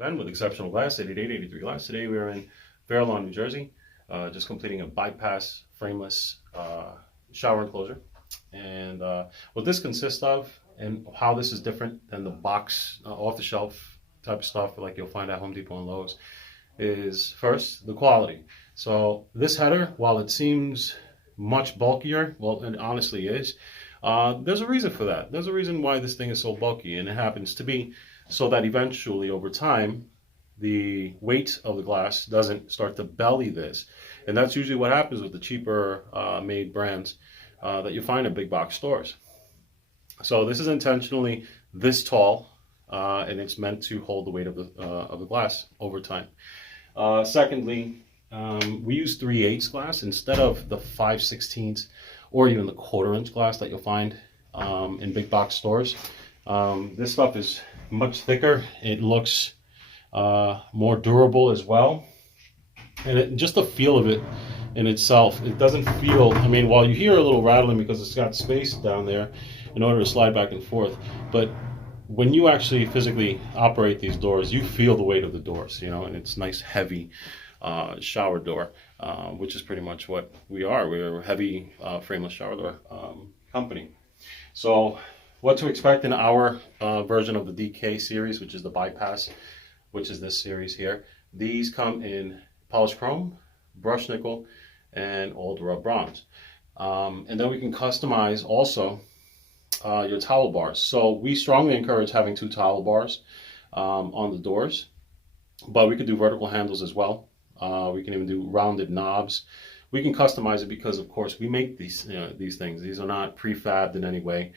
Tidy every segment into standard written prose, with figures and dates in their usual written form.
Ben with Exceptional Glass, 8883 Glass. Today we are in Fair Lawn, New Jersey, just completing a bypass frameless shower enclosure. And what this consists of and how this is different than the box off-the-shelf type of stuff like you'll find at Home Depot and Lowe's is first the quality. So this header, while it seems much bulkier, well, it honestly is, there's a reason for that. There's a reason why this thing is so bulky, and it happens to be so that eventually over time the weight of the glass doesn't start to belly this. And that's usually what happens with the cheaper made brands that you find in big box stores. So this is intentionally this tall, and it's meant to hold the weight of the glass over time. Secondly, we use 3/8 glass instead of the 5/16 or even the 1/4 inch glass that you'll find in big box stores. This stuff is much thicker. It looks more durable as well. And just the feel of it in itself, it doesn't feel, I mean, while you hear a little rattling because it's got space down there in order to slide back and forth, but when you actually physically operate these doors, you feel the weight of the doors, you know, and it's nice, heavy shower door, which is pretty much what we are. We're a heavy frameless shower door company. So what to expect in our version of the DK series, which is the bypass, which is this series here. These come in polished chrome, brushed nickel, and old rub bronze. And then we can customize also your towel bars. So we strongly encourage having 2 towel bars on the doors, but we could do vertical handles as well. We can even do rounded knobs. We can customize it because, of course, we make these things. These are not prefabbed in any way.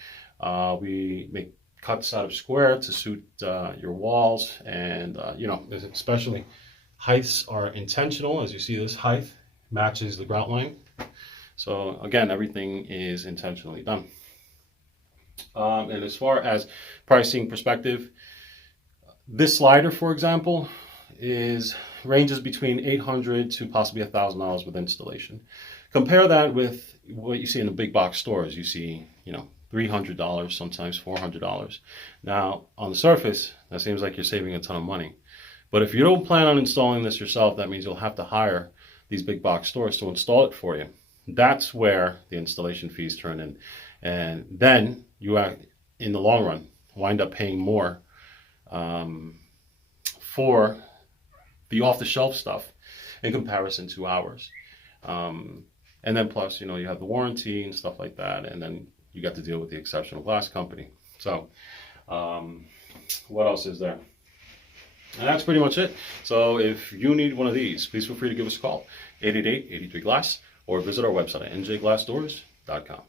We make cuts out of square to suit your walls, and especially heights are intentional. As you see, this height matches the grout line. So again, everything is intentionally done. And as far as pricing perspective, this slider, for example, ranges between $800 to possibly $1,000 with installation. Compare that with what you see in the big box stores. You see, $300, sometimes $400. Now, on the surface, that seems like you're saving a ton of money. But if you don't plan on installing this yourself, that means you'll have to hire these big box stores to install it for you. That's where the installation fees turn in. And then you, in the long run, wind up paying more for the off-the-shelf stuff in comparison to ours. And then plus, you have the warranty and stuff like that. And then you got to deal with the Exceptional Glass company. So what else is there? And that's pretty much it. So if you need one of these, please feel free to give us a call, 888-83 Glass, or visit our website at njglassdoors.com.